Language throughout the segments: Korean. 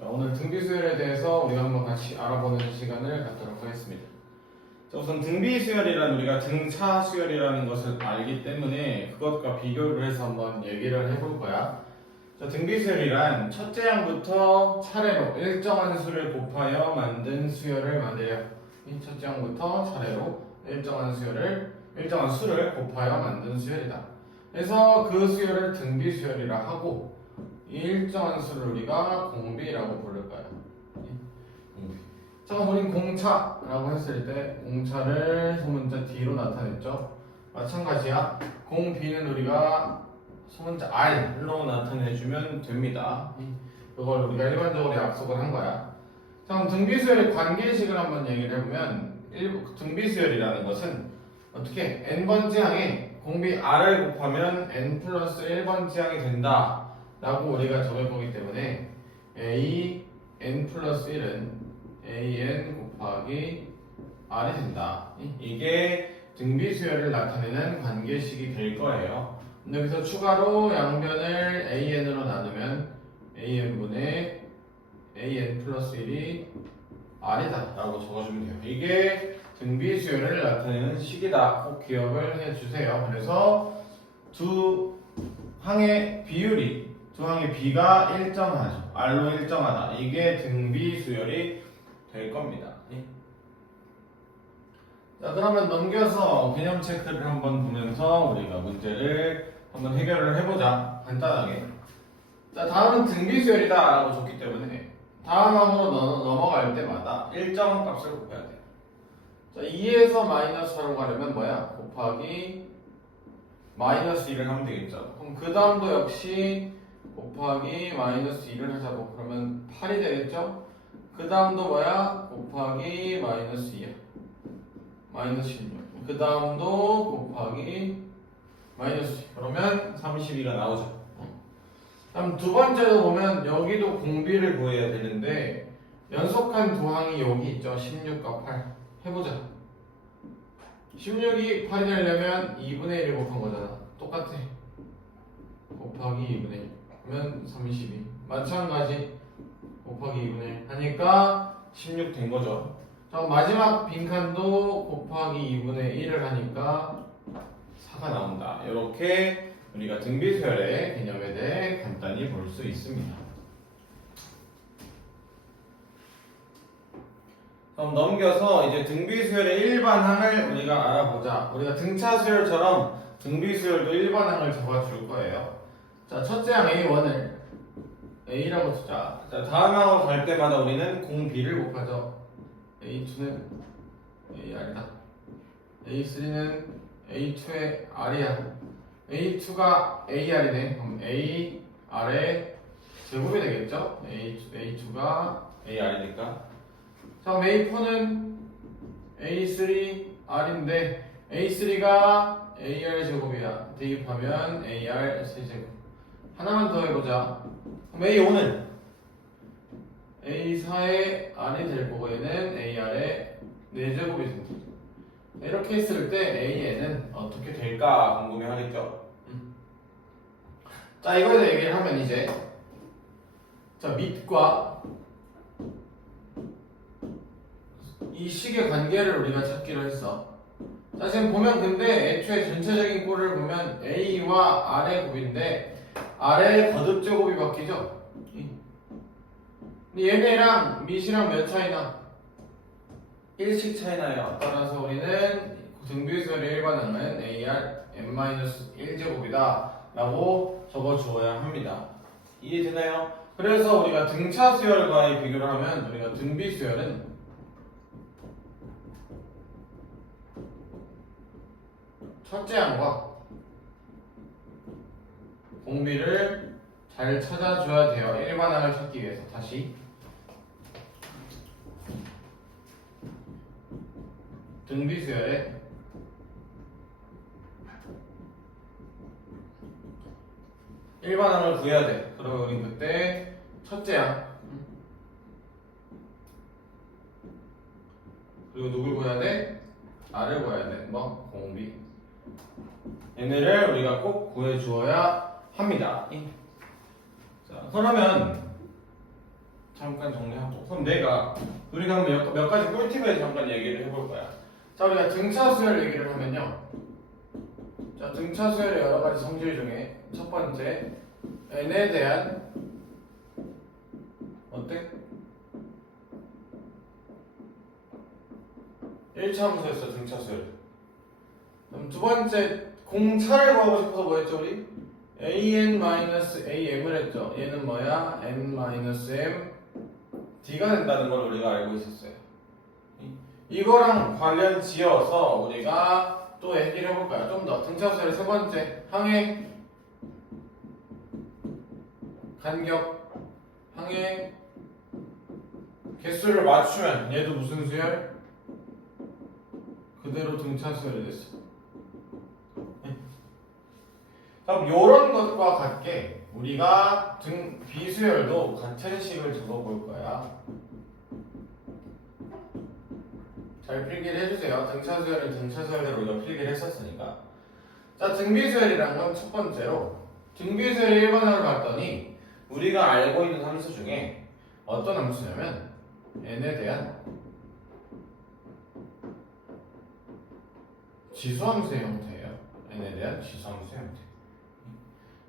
자, 오늘 등비수열에 대해서 우리가 한번 같이 알아보는 시간을 갖도록 하겠습니다. 자, 우선 등비수열이란 우리가 등차 수열이라는 것을 알기 때문에 그것과 비교를 해서 한번 얘기를 해볼 거야. 자, 등비수열이란 첫째 항부터 차례로 일정한 수를 곱하여 만든 수열을 말해요. 이 첫째 항부터 차례로 일정한 수를 곱하여 만든 수열이다. 그래서 그 수열을 등비수열이라 하고 이 일정한 수를 우리가 공비라고 부를 거야. 공비. 자, 우린 공차라고 했을 때 공차를 소문자 D로 나타냈죠. 마찬가지야. 공비는 우리가 소문자 R로 나타내주면 됩니다. 그걸 우리가 일반적으로 약속을 한 거야. 자, 그럼 등비수열의 관계식을 한번 얘기를 해보면 등비수열이라는 것은 어떻게 n번째 항에 공비 R을 곱하면 n 플러스 1번째 항이 된다 라고 우리가 적을 거기 때문에 a n 플러스 1은 a n 곱하기 r이 된다. 이게 등비수열을 나타내는 관계식이 될 거예요. 여기서 추가로 양변을 a n으로 나누면 a n분의 a n 플러스 1이 r이다 라고 적어주면 돼요. 이게 등비수열을 나타내는 식이다. 꼭 기억을 해주세요. 그래서 두 항의 비율이 두 항의 비가 일정하죠. R로 일정하다. 이게 등비수열이 될 겁니다. 자, 그러면 넘겨서 개념 체크를 한번 보면서 우리가 문제를 한번 해결을 해보자. 간단하게. 자, 다음은 등비수열이다 라고 줬기 때문에 다음 항으로 넘어갈 때마다 일정 값을 곱해야 돼요. 자, 2에서 마이너스 4로 가려면 뭐야? 곱하기 마이너스 1을 하면 되겠죠. 그럼 그 다음도 역시 곱하기 마이너스 1을 하자고. 그러면 8이 되겠죠? 그 다음도 뭐야? 곱하기 마이너스 2야. 마이너스 16. 그 다음도 곱하기 마이너스 2. 그러면 32가 나오죠. 그럼 두 번째도 보면 여기도 공비를 구해야 되는데 연속한 두 항이 여기 있죠. 16과 8. 해보자. 16이 8이 되려면 2분의 1을 곱한 거잖아. 똑같아. 곱하기 2분의 1. 그러면 32. 마찬가지. 곱하기 2분의 1 하니까 16 된 거죠. 자, 마지막 빈칸도 곱하기 2분의 1을 하니까 4가 나온다. 이렇게 우리가 등비수열의 개념에 대해 간단히 볼 수 있습니다. 그럼 넘겨서 이제 등비수열의 일반항을 우리가 알아보자. 우리가 등차수열처럼 등비수열도 일반항을 적어줄 거예요. 자, 첫째 항 A1을 A라고 두자. 자, 다음 항으로 갈 때마다 우리는 공비를 곱하죠. A2는 AR이다. A3는 A2의 R이야. A2가 AR이네. 그럼 AR의 제곱이 되겠죠? A2가 AR이니까. 자, 그럼 A4는 A3R인데 A3가 AR 제곱이야. 대입하면 AR 세제곱. 하나만 더 해보자. 그럼 A5는 A4의 R이 될 거고 얘는 AR의 4제곱이 됩니다. 이렇게 했을 때 AN은 어떻게 될까 궁금해 하겠죠? 자, 이거에 대해 얘기를 하면 이제 자, 밑과 이 식의 관계를 우리가 찾기로 했어. 자, 지금 보면 근데 애초에 전체적인 꼴을 보면 A와 R의 곱인데 R의 거듭 제곱이 바뀌죠? 근데 얘네랑 밑이랑 몇 차이나? 1씩 차이나요. 따라서 우리는 등비수열의 일반항은 AR n-1제곱이다 라고 적어주어야 합니다. 이해되나요? 그래서 우리가 등차수열과의 비교를 하면 우리가 등비수열은 첫째 항과 공비를 잘 찾아줘야 돼요. 일반항을 찾기 위해서. 다시 등비수열의 일반항을 구해야 돼. 그러면 우린 그때 첫째 항 그리고 누굴 구해야 돼? R을 구해야 돼. 뭐? 공비. 얘네를 우리가 꼭 구해주어야 합니다. 자, 그러면 잠깐 정리하고. 그럼 우리가 한번 몇 가지 꿀팁에 잠깐 얘기를 해볼 거야. 자, 우리가 등차 수열 얘기를 하면요. 자, 등차 수열의 여러 가지 성질 중에 첫 번째, n에 대한 어때? 1차 함수였어, 등차 수열. 그럼 두 번째, 공차를 구하고 싶어서 뭐 했죠, 우리? an-am을 했죠. 얘는 뭐야? n-m d가 된다는 걸 우리가 알고 있었어요. 이거랑 관련 지어서 우리가 또 얘기를 해볼까요? 좀 더. 등차수열의 세 번째, 항의 간격, 항의 개수를 맞추면 얘도 무슨 수열? 그대로 등차수열이 됐어. 그럼 이런 것과 같게 우리가 비수열도 같은 식을 적어볼 거야. 잘 필기를 해주세요. 등차수열은 등차수열대로 우리가 필기를 했었으니까. 자, 등비수열이란 건 첫 번째로 등비수열의 일반화를 봤더니 우리가 알고 있는 함수 중에 어떤 함수냐면 n에 대한 지수함수의 형태예요. n에 대한 지수함수의 형태.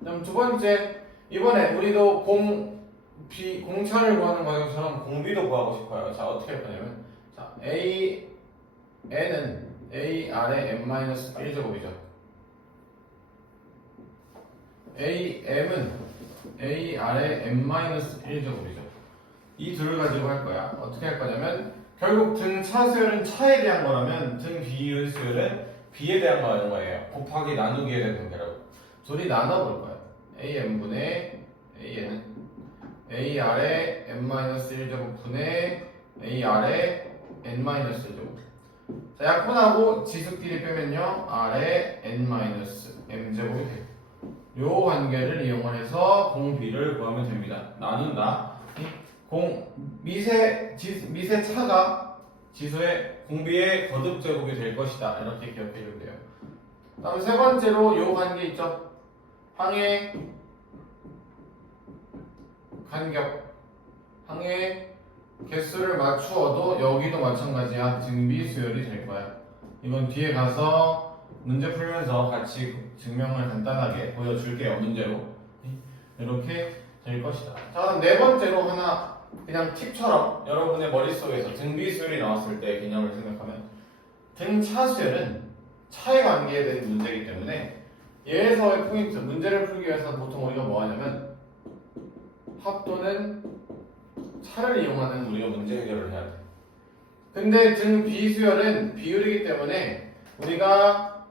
그럼 두 번째, 이번에 우리도 공차를 구하는 과정처럼 공비도 구하고 싶어요. 자, 어떻게 할 거냐면, 자, n은 a 아래 m-1제곱이죠. m은 a 아래 m-1제곱이죠. 이 둘을 가지고 할 거야. 어떻게 할 거냐면, 결국 등차 수열은 차에 대한 거라면 등 비율 수열은 b에 대한 거라는 거예요. 곱하기 나누기에 대한 관계라고. 둘이 나눠볼 거야. am분의 a는 a 아래 m-1제곱 분의 a 아래 n-1제곱. 자, 약분하고 지수끼리 빼면요 아래 n-m제곱이 돼요. 요 관계를 이용을 해서 공비를 구하면 됩니다. 나눈다. 미세 차가 지수의 공비의 거듭제곱이 될 것이다. 이렇게 기억해 주면 돼요. 다음 세 번째로 요 관계 있죠. 항의 간격, 항의 개수를 맞추어도 여기도 마찬가지야. 등비수열이 될 거야. 이건 뒤에 가서 문제 풀면서 같이 증명을 간단하게 보여줄게요. 문제로. 이렇게 될 것이다. 자, 네 번째로 하나 그냥 팁처럼 여러분의 머릿속에서 등비수열이 나왔을 때 개념을 생각하면 등차수열은 차의 관계에 대한 문제이기 때문에 얘에서의 포인트, 문제를 풀기 위해서 보통 우리가 뭐 하냐면 합 또는 차를 이용하는 우리가 문제 해결을 해야 돼. 근데 등 비수열은 비율이기 때문에 우리가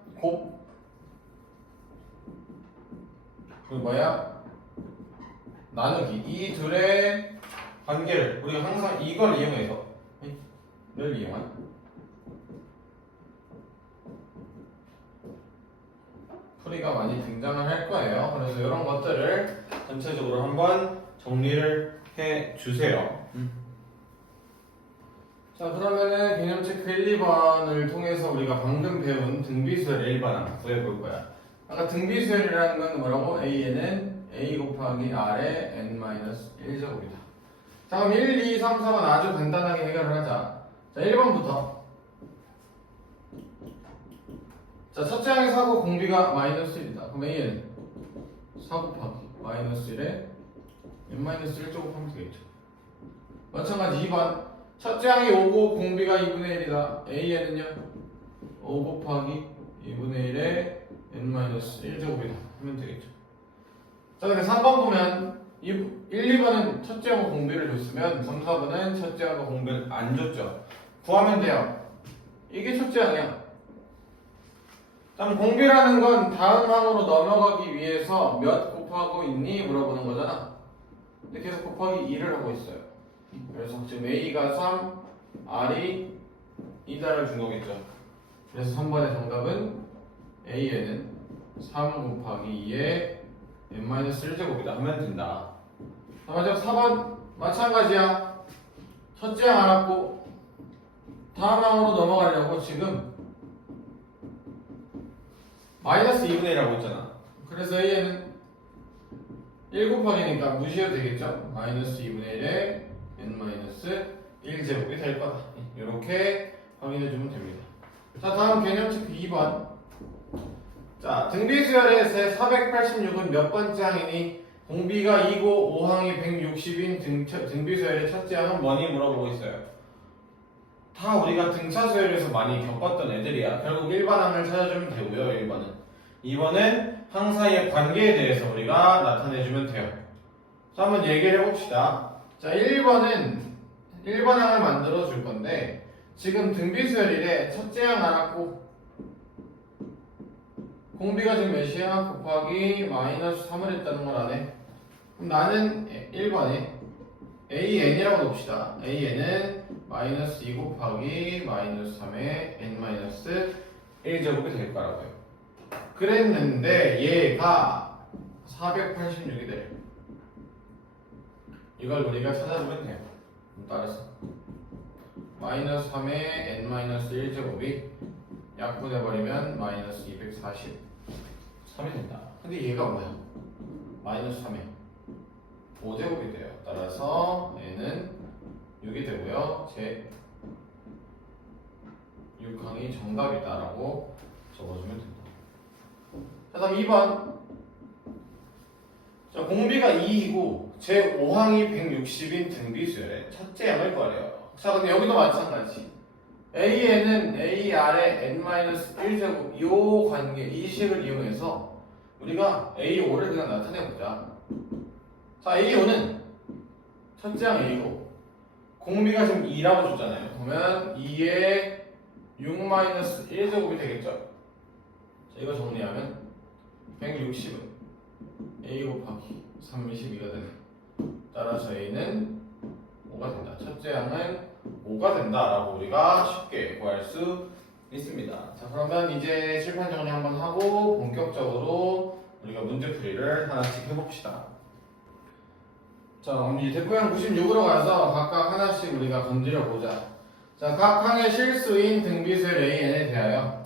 나누기 이 둘의 관계를 우리가 항상 이걸 이용해서 를 이용한 풀이가 많이 등장을 할 거예요. 그래서 이런 것들을 전체적으로 한번 정리를 해 주세요. 자, 그러면은 개념 체크 1, 2번을 통해서 우리가 방금 배운 등비수열의 일반항 구해볼 거야. 아까 등비수열이라는 건 뭐라고? a는 a 곱하기 r의 n-1제곱이다. 자, 그럼 1, 2, 3, 4번 아주 간단하게 해결을 하자. 자, 1번부터. 자, 첫째 항의 사고 공비가 마이너스 1이다. 그럼 a는 4 곱하기 마이너스 1에 n-1제곱 하면 되겠죠. 마찬가지 2번. 첫째 항이 5고 공비가 2분의 1이다. a에는요 5 곱하기 2분의 1에 n-1제곱이다 하면 되겠죠. 자, 근데 3번 보면 1, 2번은 첫째 항과 공비를 줬으면 3, 4번은 첫째 항과 공비를 안 줬죠. 구하면 돼요. 이게 첫째 항이야. 그럼 공비라는 건 다음 항으로 넘어가기 위해서 몇 곱하고 있니? 물어보는 거잖아. 근데 계속 곱하기 2를 하고 있어요. 그래서 지금 a가 3, r이 2달을 준 거겠죠. 그래서 3번의 정답은 a에는 3 곱하기 2에 n-1제곱이다 하면 된다. 마지막 4번 마찬가지야. 첫째 항 알았고 다음 항으로 넘어가려고 지금 마이너스 2분의 1이라고 했잖아. 그래서 a에는 1 곱하기니까 무시해도 되겠죠. 마이너스 2분의 1에 개념 체크 2번. 자, 등비수열의 486은 몇 번째 항이니? 공비가 2고 5항이 160인 등비수열의 첫째 항은 뭐니? 물어보고 있어요. 다 우리가 등차 수열에서 많이 겪었던 애들이야. 결국 일반항을 찾아주면 되고요. 1번은. 2번은 항 사이의 관계에 대해서 우리가 나타내주면 돼요. 자, 한번 얘기를 해봅시다. 자, 1번은 1번 항을 만들어 줄 건데 지금 등비수열이래. 첫째 항 알았고 공비가 지금 몇이야? 곱하기 마이너스 3을 했다는 걸 아네. 그럼 나는 1번에 AN이라고 봅시다. AN은 마이너스 2 곱하기 마이너스 3의 n 마이너스 1제곱이 될 거라고요. 그랬는데 얘가 486이 돼. 이걸 우리가 찾아보면 돼요. 따라서 마이너스 3의 n 마이너스 1제곱이 약분해버리면 마이너스 243이 된다. 근데 얘가 뭐야? 마이너스 3에 5제곱이 돼요. 따라서 n은 6이 되고요. 제 6항이 정답이다라고 적어주면 됩니다. 자, 다음 2번. 자, 공비가 2이고 제 5항이 160인 등비수열의 첫째 항을 구하래요. 자, 근데 여기도 마찬가지. AN은 AR의 n-1제곱 이 관계, 이 식을 이용해서 우리가 A5를 그냥 나타내보자. 자, A5는 첫째 항 A고 공비가 지금 2라고 줬잖아요. 그러면 2의 6-1제곱이 되겠죠. 자, 이거 정리하면 160은 A 곱하기 32가 되네. 따라서 A는 5가 된다. 첫째 항은 5가 된다라고 우리가 쉽게 구할 수 있습니다. 자, 그러면 이제 실판 정리 한번 하고 본격적으로 우리가 문제풀이를 하나씩 해봅시다. 자, 그럼 이제 대표항 96으로 가서 각각 하나씩 우리가 건드려 보자. 자, 각 항의 실수인 등비수열 AN에 대하여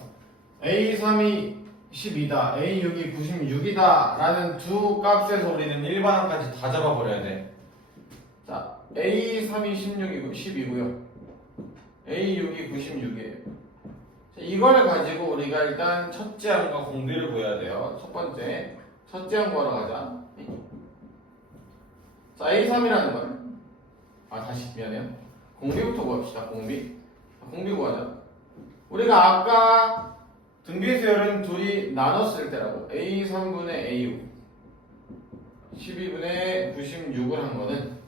A3이 12다, A6이 96이다 라는 두 값에서 우리는 일반항까지 다 잡아버려야 돼. 자, A3이 12고요. A6이 96이에요. 이걸 가지고 우리가 일단 첫째 항과 공비를 구해야 돼요. 첫 번째, 첫째 항 구하러 가자. 자, A3이라는 건, 다시 미안해요. 공비부터 구합시다. 공비 구하자. 우리가 아까 등비수열은 둘이 나눴을 때라고 A3분의 A6 12분의 96을 한 거는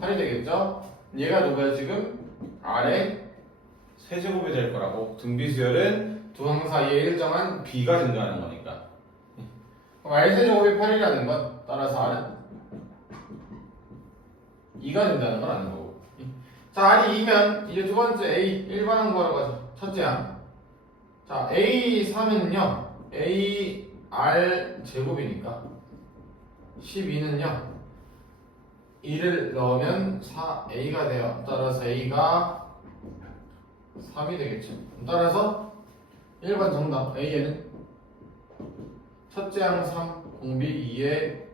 8이 되겠죠? 얘가 누구야 지금? R의 세제곱이 될 거라고. 등비수열은 두 항 사이에 일정한 B가 증가하는 거니까. 그럼 R 세제곱이 8이라는 건 따라서 R은 2가 된다는 걸 아는 거고. 자, R이 2면 이제 두 번째 A 일반항 구하러 가자. 첫째 항. 자, A3은요 AR 제곱이니까 12는요 2를 넣으면 4A가 돼요. 따라서 A가 3이 되겠죠. 따라서 1번 정답 A에는 첫째 항 3, 공비 2에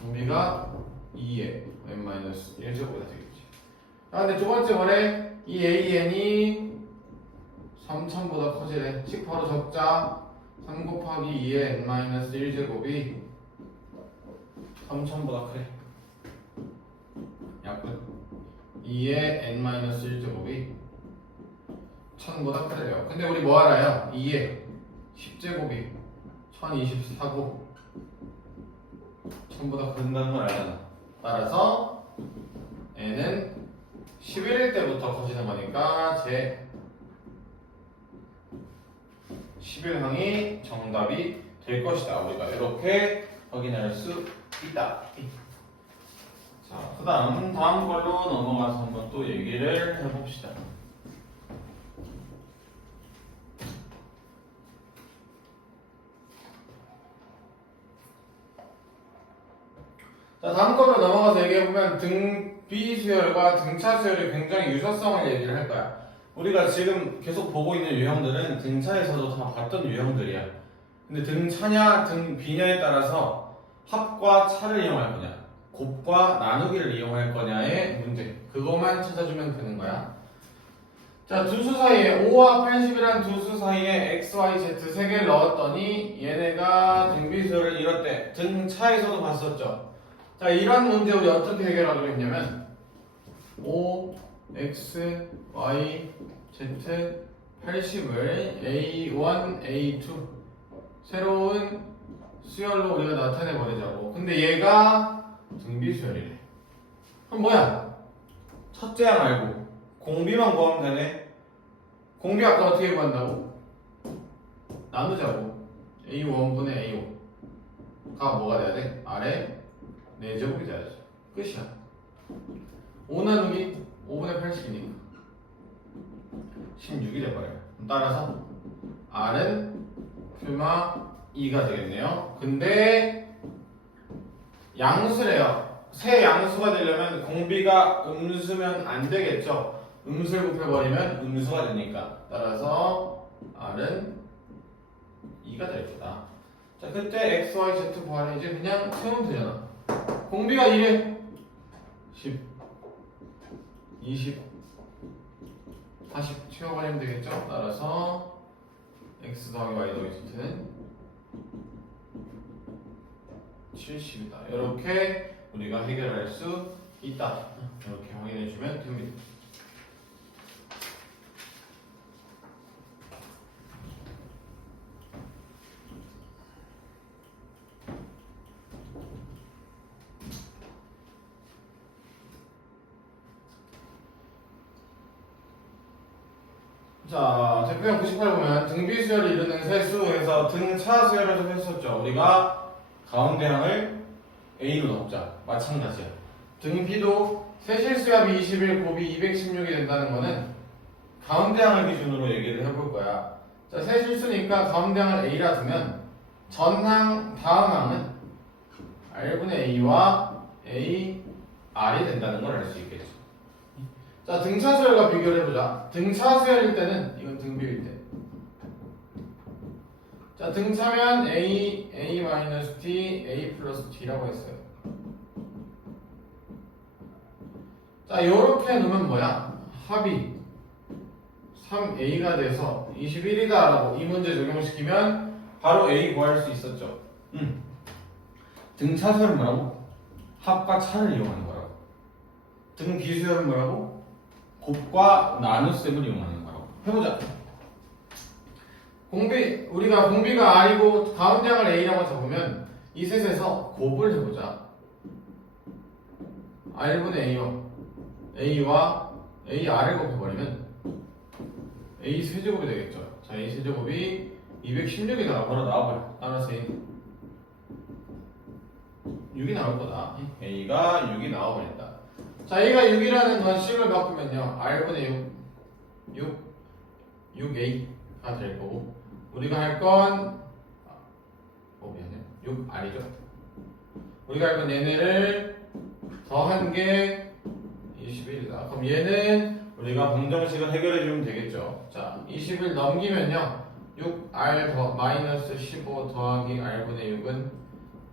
공비가 2에 n-1제곱이 되겠지. 자, 근데 두 번째 뭐래? 이 AN이 3000보다 커지래. 식 바로 적자. 3 곱하기 2의 n-1제곱이 3000보다 크래. 약분 2의 n-1제곱이 1000보다 크래요. 근데 우리 뭐 알아요? 2의 10제곱이 1024고 1000보다 큰다는 걸 알잖아. 따라서 n은 11일 때부터 커지는 거니까 제 11항이 정답이 될 것이다. 우리가 이렇게 확인할 수 있다. 자, 그 다음 걸로 넘어가서 한번 또 얘기를 해봅시다. 자, 다음 걸로 넘어가서 얘기해보면 등비수열과 등차수열의 굉장히 유사성을 얘기를 할 거야. 우리가 지금 계속 보고 있는 유형들은 등차에서도 다 봤던 유형들이야. 근데 등차냐 등비냐에 따라서 합과 차를 이용할 거냐, 곱과 나누기를 이용할 거냐의 문제, 그것만 찾아주면 되는 거야. 자, 두 수 사이에 5와 80이란 두 수 사이에 x, y, z 세 개를 넣었더니 얘네가 등비수열을 이뤘대. 등차에서도 봤었죠. 자, 이런 문제 우리 어떻게 해결하기로 했냐면 5, x, y, z 80을 a1, a2 새로운 수열로 우리가 나타내 버리자고. 근데 얘가 등비수열이래. 그럼 뭐야? 첫째야 말고 공비만 구하면 되네. 공비 아까 어떻게 구한다고? 나누자고. a1분의 a5가 뭐가 돼야 돼? 아래 4제곱이 돼야지. 끝이야. 5 나누기 5분의 80이니까 16이 돼버려요. 따라서 R은 퓨마 2가 되겠네요. 근데 양수래요. 새 양수가 되려면 공비가 음수면 안 되겠죠. 음수를 곱해버리면 음수가 되니까. 따라서 R은 2가 될 거다. 자, 그때 x, y, z 구하래. 이제 그냥 세우면 되잖아. 공비가 1에 10, 20, 40 채워버리면 되겠죠? 따라서 x 더하기 y 더하기 z는 70이다. 이렇게 우리가 해결할 수 있다. 이렇게 확인해주면 됩니다. 자, 대표형 98 보면 등비수열을 이루는 세수에서 등차 수열을 좀 했었죠. 우리가 가운데 항을 A로 넣자. 마찬가지야. 등비도 세실수압이 21, 곱이 216이 된다는 거는 가운데 항을 기준으로 얘기를 해볼 거야. 자, 세실수니까 가운데 항을 A라 두면 전항, 다음 항은 R분의 A와 A, R이 된다는 걸 알 수 있겠죠. 자, 등차 수열과 비교를 해보자. 등차 수열일 때는 이건 등비일 때. 자, 등차면 A, A-T, A 플러스 T라고 했어요. 자, 요렇게 놓으면 뭐야? 합이 3A가 돼서 21이다 라고 이 문제 적용시키면 바로 A 구할 수 있었죠. 등차 수열은 뭐라고? 합과 차를 이용하는 거라고. 등비수열은 뭐라고? 곱과 나눗셈을 이용하는 거라고. 해보자. 우리가 공비가 R이고 가운데 항을 A라고 잡으면 이 셋에서 곱을 해보자. R분의 A와 AR을 곱해버리면 A 세제곱이 되겠죠. 자, A 세제곱이 216이다. 바로 나와버려. 따라서 A는 6이 나올 거다. A가 6이 나와버린다. 자, A가 6이라는 건 식을 바꾸면요. R분의 6A가 될 거고, 우리가 할 건, 미안해. 6R이죠. 우리가 할 건 얘네를 더한 게 21이다. 그럼 얘는 우리가 방정식을 해결해주면 되겠죠. 자, 20을 넘기면요. 6R 더 마이너스 15 더하기 R분의 6은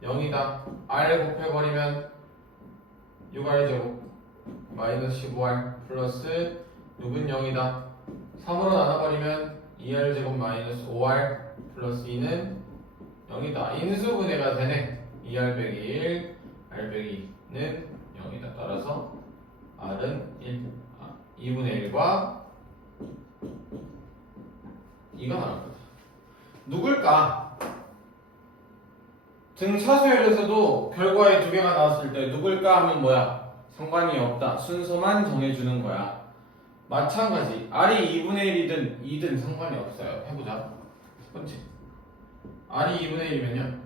0이다. R 곱해버리면 6R 제곱 마이너스 15R 플러스 6은 0이다. 3으로 나눠버리면 2R 제곱 마이너스 5R 플러스 2는 0이다. 인수분해가 되네. 2R 빼기 1, R 빼기 2는 0이다. 따라서 R은 2분의 1과 2가 나올 거다. 누굴까? 등차수열에서도 결과에 두 개가 나왔을 때 누굴까 하면 뭐야? 상관이 없다. 순서만 정해주는 거야. 마찬가지. R이 2분의 1이든 2든 상관이 없어요. 해보자. 첫 번째. R이 2분의 1이면요.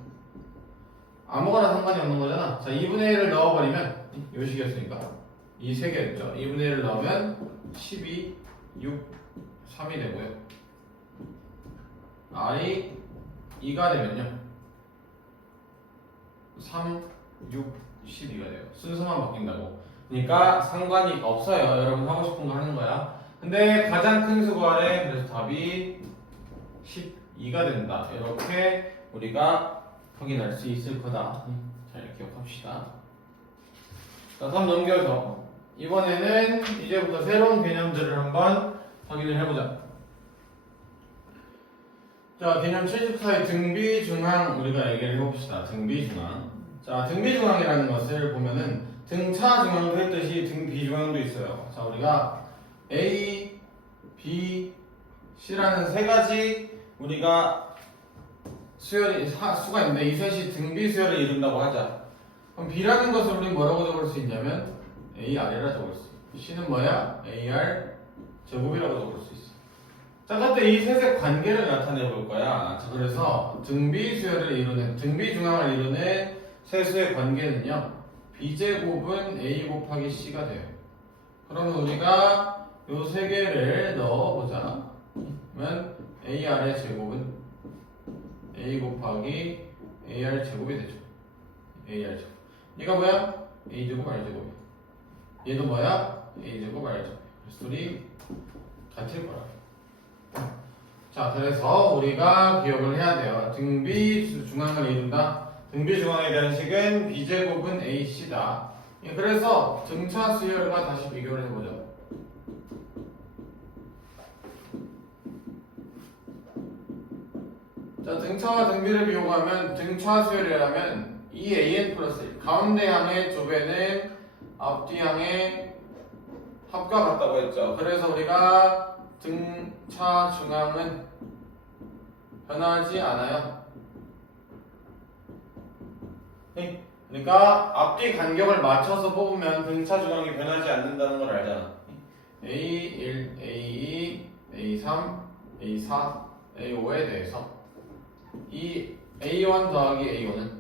아무거나 상관이 없는 거잖아. 자, 2분의 1을 넣어버리면 요 식이었으니까 이 세 개였죠. 2분의 1을 넣으면 12, 6, 3이 되고요. R이 2가 되면요. 3, 6, 12가 돼요. 순서만 바뀐다고. 그러니까 상관이 없어요. 여러분 하고 싶은 거 하는 거야. 근데 가장 큰 수 구하래. 그래서 답이 12가 된다. 이렇게 우리가 확인할 수 있을 거다. 잘 기억합시다. 자, 다음 넘겨서 이번에는 이제부터 새로운 개념들을 한번 확인을 해보자. 자, 개념 74의 등비중항 우리가 얘기를 해봅시다. 등비중항. 자, 등비중항이라는 것을 보면은 등차중항도 했듯이 등비중항도 있어요. 자, 우리가 A, B, C라는 세 가지 우리가 수가 있는데 이 셋이 등비수열을 이룬다고 하자. 그럼 B라는 것을 우리 뭐라고 적을 수 있냐면 AR이라 적을 수 있어. C는 뭐야? AR 제곱이라고 적을 수 있어. 자, 그때 이 셋의 관계를 나타내 볼 거야. 자, 그래서 등비수열을 이루는, 등비중항을 이루는 세 수의 관계는요, B제곱은 A 곱하기 C가 돼요. 그러면 우리가 요 세 개를 넣어보자. 그러면 AR의 제곱은 A 곱하기 AR 제곱이 되죠. AR 제곱. 얘가 뭐야? A 제곱 R 제곱이야. 얘도 뭐야? A 제곱 R 제곱. 둘이 같을 거라. 자, 그래서 우리가 기억을 해야 돼요. 등비중항을 이룬다. 등비중항에 대한 식은 B제곱은 AC다. 그래서 등차 수열과 다시 비교를 해보자. 자, 등차와 등비를 비교하면 등차 수열이라면 이 AN 플러스 1 가운데 항의 조배는 앞뒤 항의 합과 같다고 했죠. 그래서 우리가 등차 중항은 변하지 않아요. 네? 그러니까 앞뒤 간격을 맞춰서 뽑으면 등차 중항이 변하지 않는다는 걸 알잖아. A1, A2, A3, A4, A5에 대해서 이 A1 더하기 A5는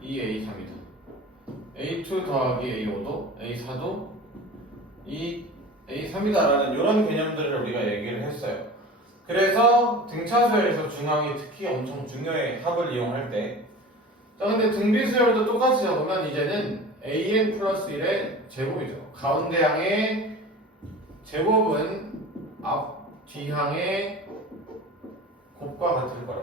이 A3이다. A2 더하기 A5도 A4도 이 A3이다라는 이런 개념들을 우리가 얘기를 했어요. 그래서 등차수열에서 중항이 특히 엄청 중요해. 합을 이용할 때. 자, 근데 등비수열도 똑같이 잡으면 이제는 AN 플러스 1의 제곱이죠. 가운데 항의 제곱은 앞, 뒤항의 곱과 같을 거라.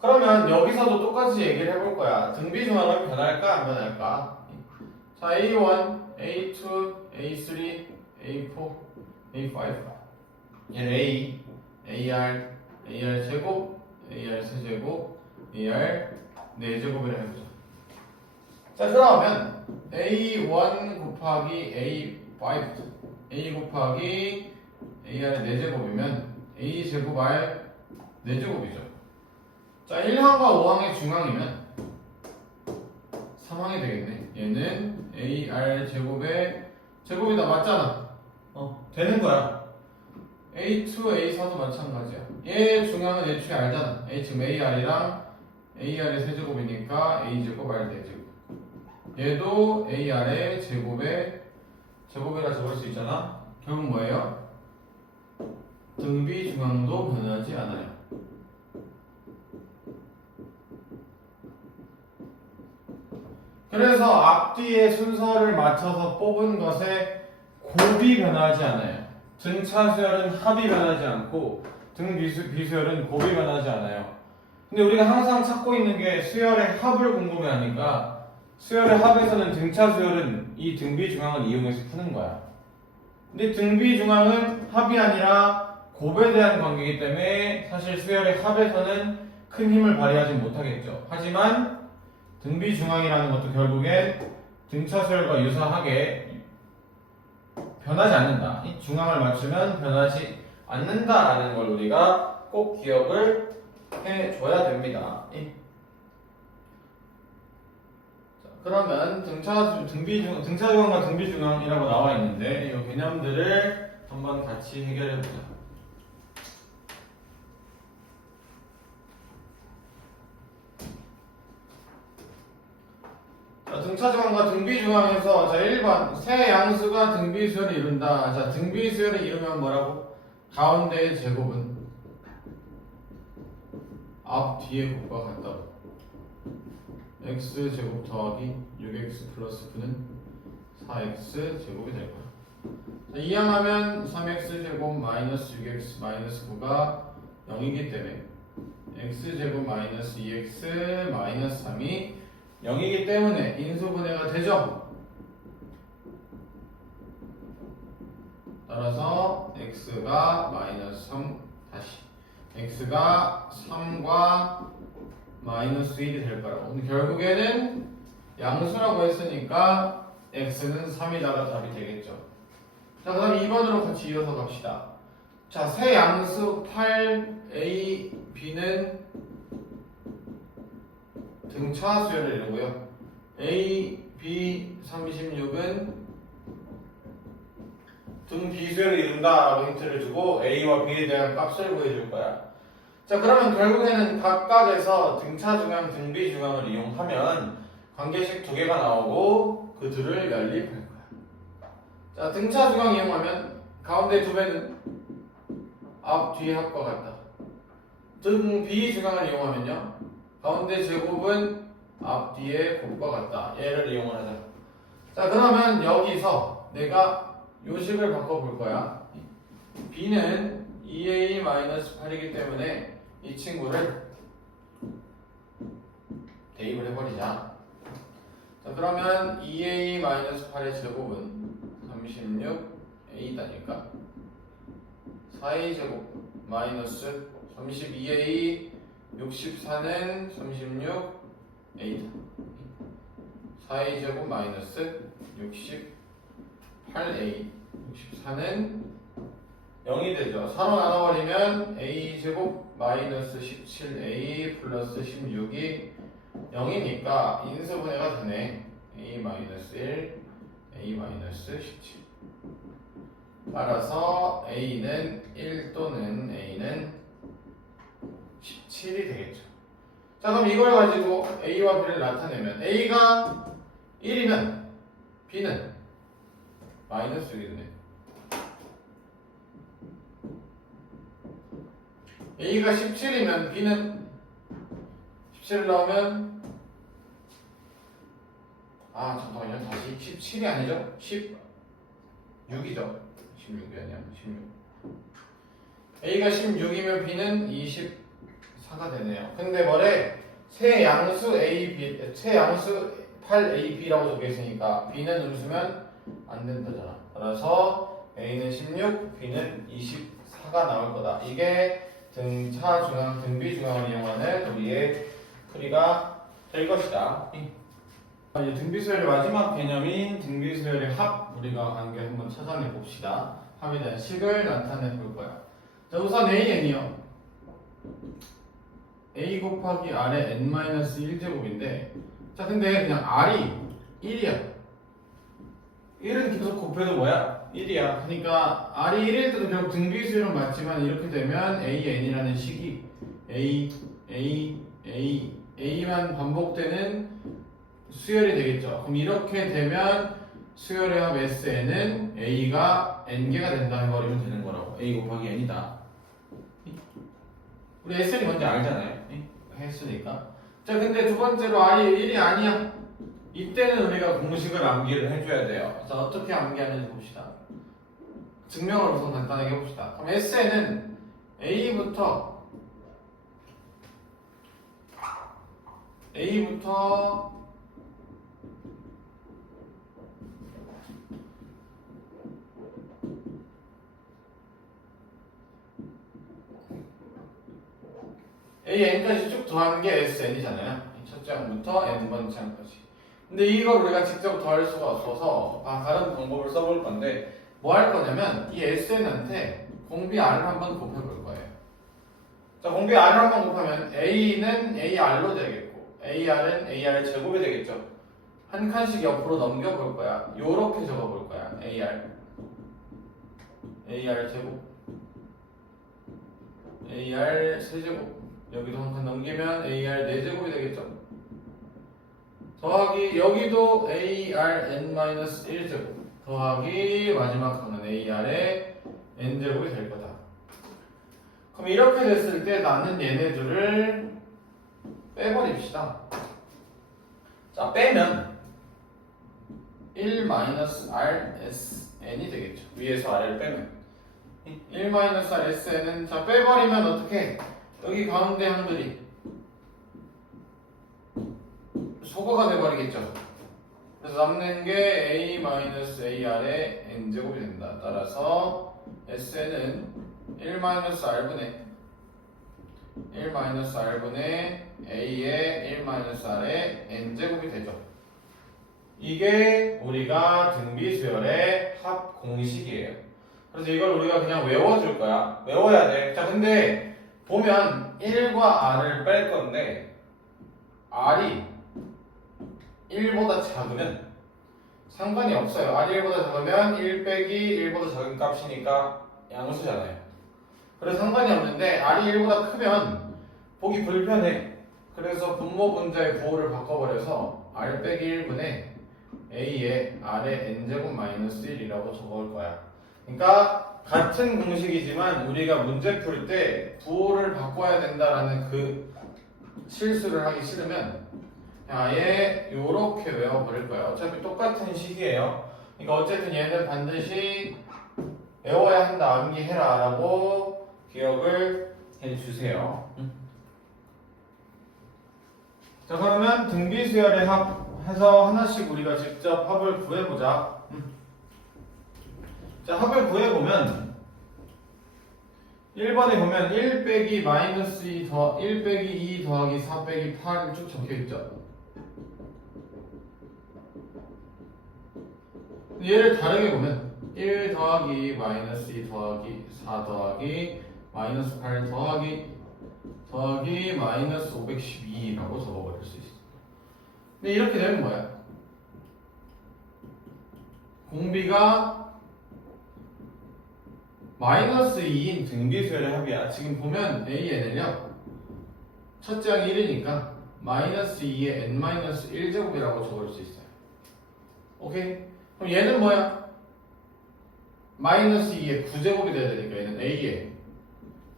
그러면 여기서도 똑같이 얘기를 해볼 거야. 등비중항은 변할까 안 변할까? 자, A1, A2, A3, A4, A5 얘는 A, AR, AR 제곱, AR 세제곱, AR 4제곱이라 해보자. 자, 그러면 A1 곱하기 A5 A 곱하기 AR의 4제곱이면 A제곱 R 4제곱이죠. 자, 1항과 5항의 중항이면 3항이 되겠네. 얘는 AR 제곱의 제곱이다. 맞잖아. 되는 거야. A2, A4도 마찬가지야. 얘 중항은 애초에 알잖아. 지금 AR이랑 AR의 세제곱이니까 A제곱 R 4제곱. 얘도 AR의 제곱의 제곱이라 적을 수 있잖아. 결국 뭐예요? 등비 중항도 변하지 않아요. 그래서 앞뒤의 순서를 맞춰서 뽑은 것에 곱이 변하지 않아요. 등차수열은 합이 변하지 않고 등비수열은 곱이 변하지 않아요. 근데 우리가 항상 찾고 있는 게 수열의 합을 궁금해하니까 수열의 합에서는 등차수열은 이 등비중항을 이용해서 푸는 거야. 근데 등비중항은 합이 아니라 곱에 대한 관계이기 때문에 사실 수열의 합에서는 큰 힘을 발휘하지 못하겠죠. 하지만 등비중항이라는 것도 결국엔 등차수열과 유사하게 변하지 않는다. 이 중항을 맞추면 변하지 않는다라는 걸 우리가 꼭 기억을 해줘야 됩니다. 자, 그러면 등차중항과 등비중항이라고 나와 있는데 이 개념들을 한번 같이 해결해 보자. 등차중항과 등비중항에서 자 1번 세 양수가 등비수열을 이룬다. 자, 등비수열을 이루면 뭐라고? 가운데의 제곱은 앞 뒤의 곱과 같다고. x제곱 더하기 6x 플러스 9는 4x 제곱이 될 거야. 자, 이항하면 3x제곱 마이너스 6x 마이너스 9가 0이기 때문에 x제곱 마이너스 2x 마이너스 3이 0이기 때문에 인수분해가 되죠. 따라서 x가 마이너스 3 다시 x가 3과 마이너스 1이 될 거라고. 근데 결국에는 양수라고 했으니까 x는 3이다가 답이 되겠죠. 자, 그 다음 2번으로 같이 이어서 갑시다. 자, 새 양수 8a, b는 등차 수열을 이루고요. a, b 36은 등 비수열을 이룬다 라고 힌트를 주고 a와 b에 대한 값을 구해줄 거야. 자, 그러면 결국에는 각각에서 등차 중앙, 등비 중앙을 이용하면 관계식 두 개가 나오고 그 둘을 연립할 거야. 자, 등차 중앙 이용하면 가운데 두 배는 앞, 뒤 합과 같다. 등비 중앙을 이용하면요, 가운데 제곱은 앞, 뒤의 곱과 같다. 얘를 이용을 하자. 자, 그러면 여기서 내가 요식을 바꿔볼 거야. b는 2a-8이기 때문에 이 친구를 대입을 해버리자. 자, 그러면 2a-8의 제곱은 36a다니까 4a 제곱 마이너스 32a 64는 36a다. 4a 제곱 마이너스 68a 64는 0이 되죠. 4로 나눠버리면 a 제곱 마이너스 17a 플러스 16이 0이니까 인수분해가 되네. a 마이너스 1 a 마이너스 17. 따라서 a는 1 또는 a는 17이 되겠죠. 자, 그럼 이걸 가지고 a와 b를 나타내면 a가 1이면 b는 마이너스 6이네. a가 17이면 b는 17을 넣으면 잠깐만요. 다시 17이 아니죠? 16이죠. 16이 아니야. 16. a가 16이면 b는 24가 되네요. 근데 뭐래? 새 양수 a, b, 새 양수 8ab라고 적혀 있으니까 b는 음수면 안 된다잖아. 따라서 a는 16, b는 24가 나올 거다. 이게 등차 중앙, 등비 중앙을 이용하는 우리의 풀이가 될 것이다. 이제 등비수열의 마지막 개념인 등비수열의 합, 우리가 관계 한번 찾아내 봅시다. 합에 대한 식을 나타내 볼 거야. 자, 우선 AN이요. A 곱하기 R의 n-1제곱인데, 자, 근데 그냥 R이 1이야. 1은 계속 곱해도 뭐야? 1이야. 그러니까 R이 1일 때도 결국 등비수열은 맞지만 이렇게 되면 AN이라는 식이 A만 반복되는 수열이 되겠죠. 그럼 이렇게 되면 수열의 합 SN은 A가 N개가 된다 해버리면 되는 거라고. A 곱하기 N이다. 우리 SN이 뭔지 알잖아요. 했으니까. 자, 근데 두 번째로 R이 1이 아니야. 이때는 우리가 공식을 암기를 해줘야 돼요. 자, 어떻게 암기하는지 봅시다. 증명을 우선 간단하게 해봅시다. 그럼 SN은 A부터 AN까지 쭉 더하는 게 SN이잖아요. 첫 장부터 N번 장까지. 근데 이걸 우리가 직접 더할 수가 없어서 다른 방법을 써볼 건데 뭐 할 거냐면 이 SN한테 공비 R을 한번 곱해볼 거예요. 자, 공비 R을 한번 곱하면 A는 AR로 되겠고 AR은 AR의 제곱이 되겠죠. 한 칸씩 옆으로 넘겨볼 거야. 요렇게 적어볼 거야. AR 제곱 AR 세제곱 여기도 한 칸 넘기면 AR 4제곱이 되겠죠. 더하기 여기도 AR n-1제곱 더하기 마지막 칸은 AR의 n제곱이 될 거다. 그럼 이렇게 됐을 때 나는 얘네들을 빼버립시다. 자, 빼면 1-RSN이 되겠죠. 위에서 아래를 빼면 1-RSN은 자 빼버리면 어떻게? 여기 가운데 항들이 소거가 돼버리겠죠. 그래서 남는 게 a-ar의 n제곱이 된다. 따라서 S는 1-r분의 1-r분의 a의 1-r의 n제곱이 되죠. 이게 우리가 등비수열의 합 공식이에요. 그래서 이걸 우리가 그냥 외워줄 거야. 외워야 돼. 자, 근데 보면 1과 r을 뺄 건데 r이 1보다 작으면 상관이 없어요. r이 1보다 작으면 1 빼기 1보다 작은 값이니까 양수잖아요. 그래서 상관이 없는데 r이 1보다 크면 보기 불편해. 그래서 분모 분자의 부호를 바꿔버려서 r 빼기 1분의 a의 r의 n제곱 마이너스 1이라고 적어올 거야. 그러니까 같은 공식이지만 우리가 문제 풀 때 부호를 바꿔야 된다라는 그 실수를 하기 싫으면 아예 요렇게 외워버릴 거야. 어차피 똑같은 식이에요. 그러니까 어쨌든 얘는 반드시 외워야 한다, 암기해라 라고 기억을 해주세요. 자, 그러면 등비수열의 합 해서 하나씩 우리가 직접 합을 구해보자. 자, 합을 구해보면 1번에 보면 1 빼기 마이너스 1 빼기 2 더하기 4 빼기 8 쭉 적혀있죠. 얘를 다르게 보면 1 더하기 마이너스 2 더하기 4 더하기 마이너스 8 더하기 마이너스 512라고 적어버릴 수 있어. 근데 이렇게 되면 뭐야? 공비가 마이너스 2인 등비수열의 합이야. 지금 보면 AN을요 첫째 항이 1이니까 마이너스 2의 n-1제곱이라고 적을 수 있어요. 오케이? 그럼 얘는 뭐야? 마이너스 2의 9제곱이 돼야 되니까 얘는 A의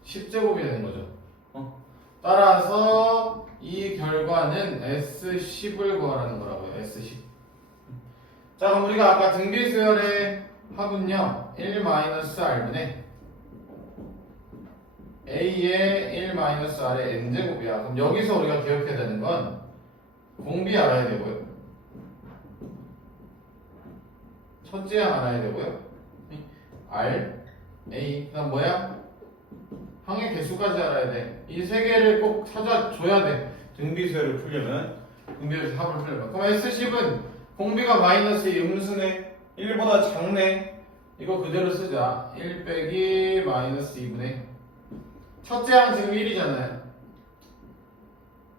10제곱이 되는 거죠. 따라서 이 결과는 S10을 구하라는 거라고요. S10. 자, 그럼 우리가 아까 등비수열의 합은요 1-r분의 a의 1-r의 n제곱이야. 그럼 여기서 우리가 기억해야 되는 건 공비 알아야 되고요, 첫째 항 알아야 되고요, r, a, 그 다음 뭐야? 항의 개수까지 알아야 돼. 이 세 개를 꼭 찾아줘야 돼. 등비수열을 풀려면, 등비수열 합을 풀려면. 그럼 S10은 공비가 마이너스 2 음수네, 1보다 작네. 이거 그대로 쓰자. 1 빼기 마이너스 2분의 첫째 항 지금 1이잖아요.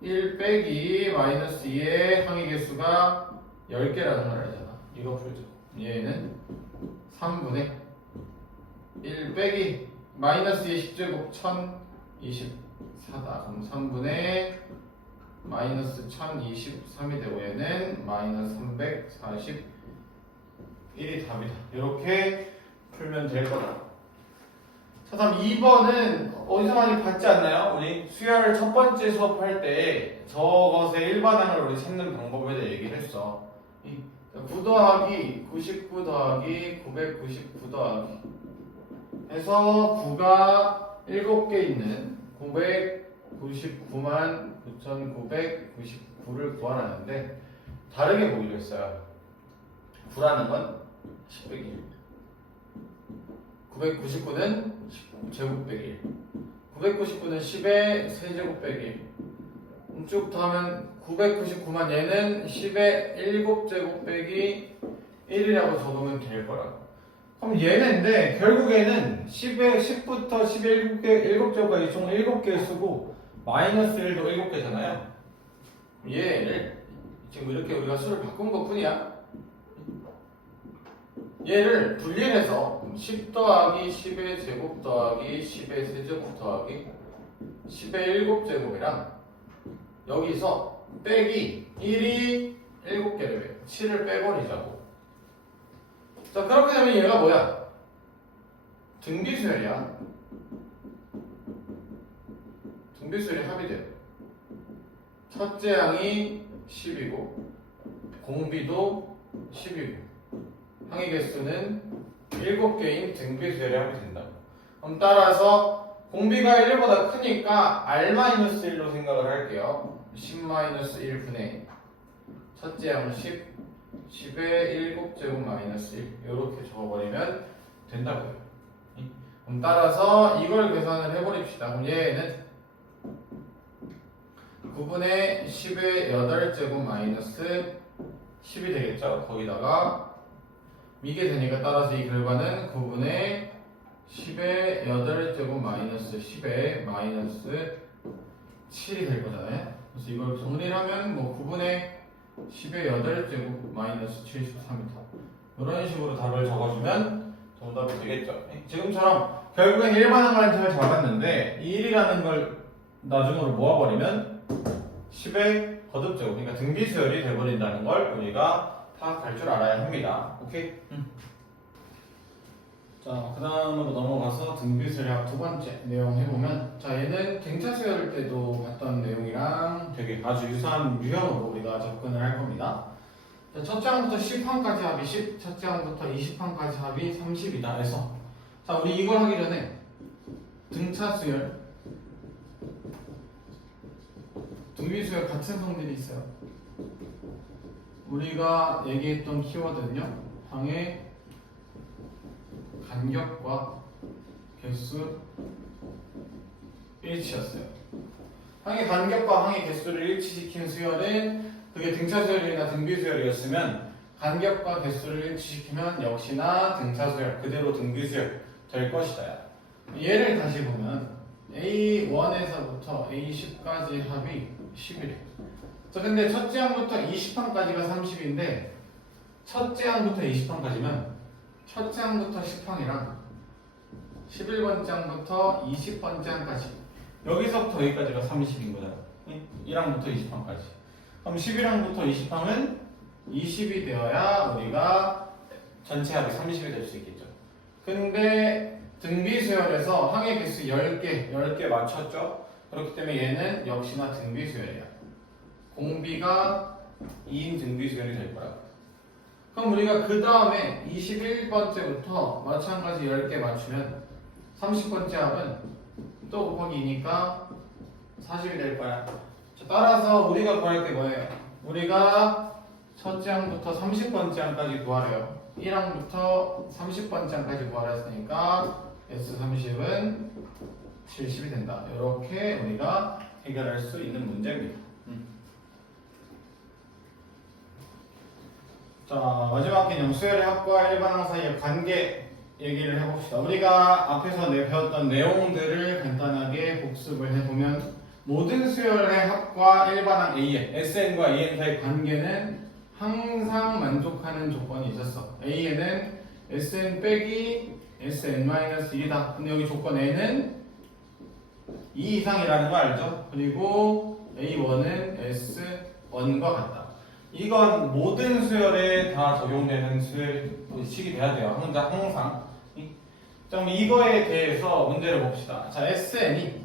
1 빼기 마이너스 2의 항의 개수가 10개라는 걸 알잖아. 이거 풀죠. 얘는 3분의 1 빼기 마이너스 2의 10제곱 1024다. 그럼 3분의 마이너스 1023이 되고 얘는 마이너스 341이 답이다. 이렇게 풀면 될 거다. 자, 다음 2번은 어디서 많이 봤지 않나요? 우리 수열 첫 번째 수업할 때 저것의 일반항을 우리 찾는 방법에 대해 얘기를 했어. 9 더하기 99 더하기 999 더하기 해서 9가 7개 있는 999만 9,999를 구하라는데 다르게 보기로 했어요. 9라는 건 10 빼기 1, 999는 10제곱 빼기 1, 999는 10의 세제곱 빼기 1. 쭉 더하면 999만 얘는 10의 7제곱 빼기 1이라고 적으면 될 거라고. 그럼 얘는데 결국에는 10부터 10의 7제곱까지 총 7개 쓰고 마이너스 1도 7개잖아요. 얘를 지금 이렇게 우리가 수를 바꾼 것 뿐이야. 얘를 분리해서 10 더하기 10의 제곱 더하기 10의 세제곱 더하기 10의 7제곱이랑 여기서 빼기 1이 7개를 빼요. 7을 빼버리자고. 자, 그렇게 되면 얘가 뭐야? 등비수열이야. 등비수열이 합이 돼요. 첫째 항이 10이고 공비도 10이고 항의 개수는 7개인 등비수열이 합이 된다고. 그럼 따라서 공비가 1보다 크니까 R-1로 생각을 할게요. 10-1분의 첫째 항 10, 10의 7제곱 마이너스 1 이렇게 적어버리면 된다고요. 그럼 따라서 이걸 계산을 해버립시다. 그럼 얘는 9분의 10의 8제곱 마이너스 10이 되겠죠. 거기다가 이게 되니까 따라서 이 결과는 9분의 10의 8제곱 마이너스 10의 마이너스 7이 될 거잖아요. 그래서 이걸 정리를 하면 뭐 9분의 10의 8제곱 마이너스 73이다. 이런 식으로 답을 적어주면 정답이 되겠죠. 지금처럼 결국엔 일반항을 잘 잡았는데 이 1이라는 걸 나중으로 모아버리면 10의 거듭제곱, 그러니까 등비수열이 돼버린다는 걸 우리가 파악할 줄 알아야 합니다. 오케이? 자, 그 다음으로 넘어가서 등비수열학 두 번째 내용 해보면, 자, 얘는 등차수열 때도 봤던 내용이랑 되게 아주 유사한 유형으로 우리가 접근을 할 겁니다. 자, 첫째 항부터 10항까지 합이 10, 첫째 항부터 20항까지 합이 30이다 해서, 자, 우리 이걸 하기 전에 등차수열, 등비수열 같은 성질이 있어요. 우리가 얘기했던 키워드는요, 항의 간격과 개수 일치였어요. 항의 간격과 항의 개수를 일치시킨 수열은 그게 등차수열이나 등비수열이었으면 간격과 개수를 일치시키면 역시나 등차수열, 그대로 등비수열 될 것이다. 얘를 다시 보면 A1에서부터 A10까지 합이 11이에요. 자, 근데 첫째 항부터 20항까지가 30인데 첫째 항부터 20항까지면 첫째 항부터 10항이랑 11번째 항부터 20번째 항까지 여기서부터 여기까지가 30인 거잖아. 1항부터 20항까지. 그럼 11항부터 20항은 20이 되어야 우리가 전체 합이 30이 될 수 있겠죠. 근데 등비수열에서 항의 개수 10개 맞췄죠? 그렇기 때문에 얘는 역시나 등비수열이야. 공비가 2인 등비수열이 될 거야. 그럼 우리가 그 다음에 21번째부터 마찬가지 10개 맞추면 30번째 합은 또 곱하기 2니까 40이 될 거야. 자, 따라서 우리가 구할 게 뭐예요? 우리가 첫째 항부터 30번째 항까지 구하래요. 1항부터 30번째 항까지 구하라 했으니까 S30은 70이 된다. 이렇게 우리가 해결할 수 있는 문제입니다. 자, 마지막 개념 수열의 합과 일반항 사이의 관계 얘기를 해봅시다. 우리가 앞에서 배웠던 내용들을 간단하게 복습을 해보면 모든 수열의 합과 일반항 AN, SN과 AN 사이의 관계는 항상 만족하는 조건이 있었어. AN은 SN 빼기 SN-1이다. 근데 여기 조건 N은 2 이상이라는 거 알죠? 그리고 A1은 S1과 같다. 이건 모든 수열에 다 적용되는 수열식이 돼야 돼요. 항상. 그럼 이거에 대해서 문제를 봅시다. 자, SN이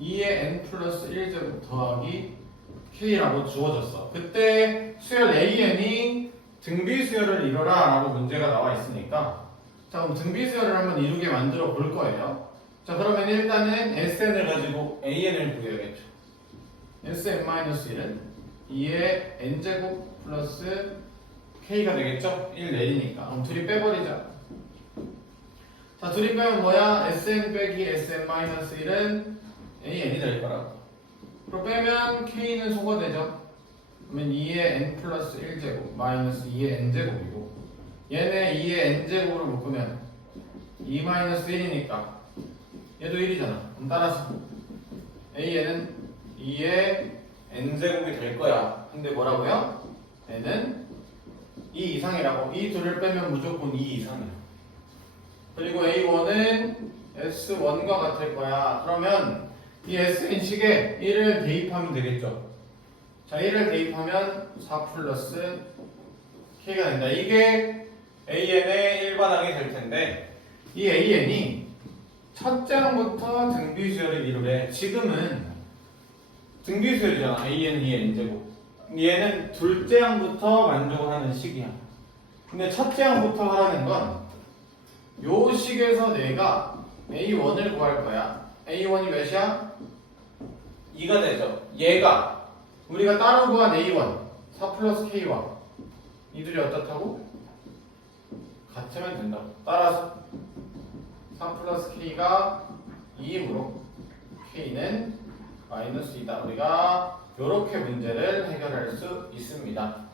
2의 N 플러스 1제곱 더하기 K라고 주어졌어. 그때 수열 AN이 등비수열을 이뤄라 라고 문제가 나와 있으니까, 자, 그럼 등비수열을 한번 이루게 만들어 볼 거예요. 자, 그러면 일단은 SN을 가지고 AN을 구해야겠죠. SN-1은 2의 N제곱 플러스 K가 되겠죠? 1 내리니까. 그럼 둘이 빼버리자. 자, 둘이 빼면 뭐야? SN 빼기 SN-1은 AN이 될 거라고. 그럼 빼면 K는 소거되죠? 그러면 2의 N 플러스 1제곱 마이너스 2의 N제곱이고, 얘네 2의 N제곱으로 묶으면 2 마이너스 1이니까 얘도 1이잖아. 그럼 따라서 AN은 2의 N제곱이 될 거야. 근데 뭐라고요? N은 2 이상이라고. 이 둘을 빼면 무조건 2 이상이야. 그리고 A1은 S1과 같을 거야. 그러면 이 SN식에 1을 대입하면 되겠죠. 자, 1을 대입하면 4 플러스 K가 된다. 이게 AN의 일반항이 될 텐데, 이 AN이 첫째 항부터 등비수열을 이루래. 지금은 등비수열이잖아. AN은 2의 N제곱. 얘는 둘째 항부터 만족을 하는 식이야. 근데 첫째 항부터 하라는 건 요 식에서 내가 A1을 구할 거야. A1이 몇이야? 2가 되죠. 얘가 우리가 따로 구한 A1 4 플러스 K와 이들이 어떻다고? 같으면 된다고. 따라서 3 플러스 K가 2이므로 K는 마이너스 2다. 우리가 이렇게 문제를 해결할 수 있습니다.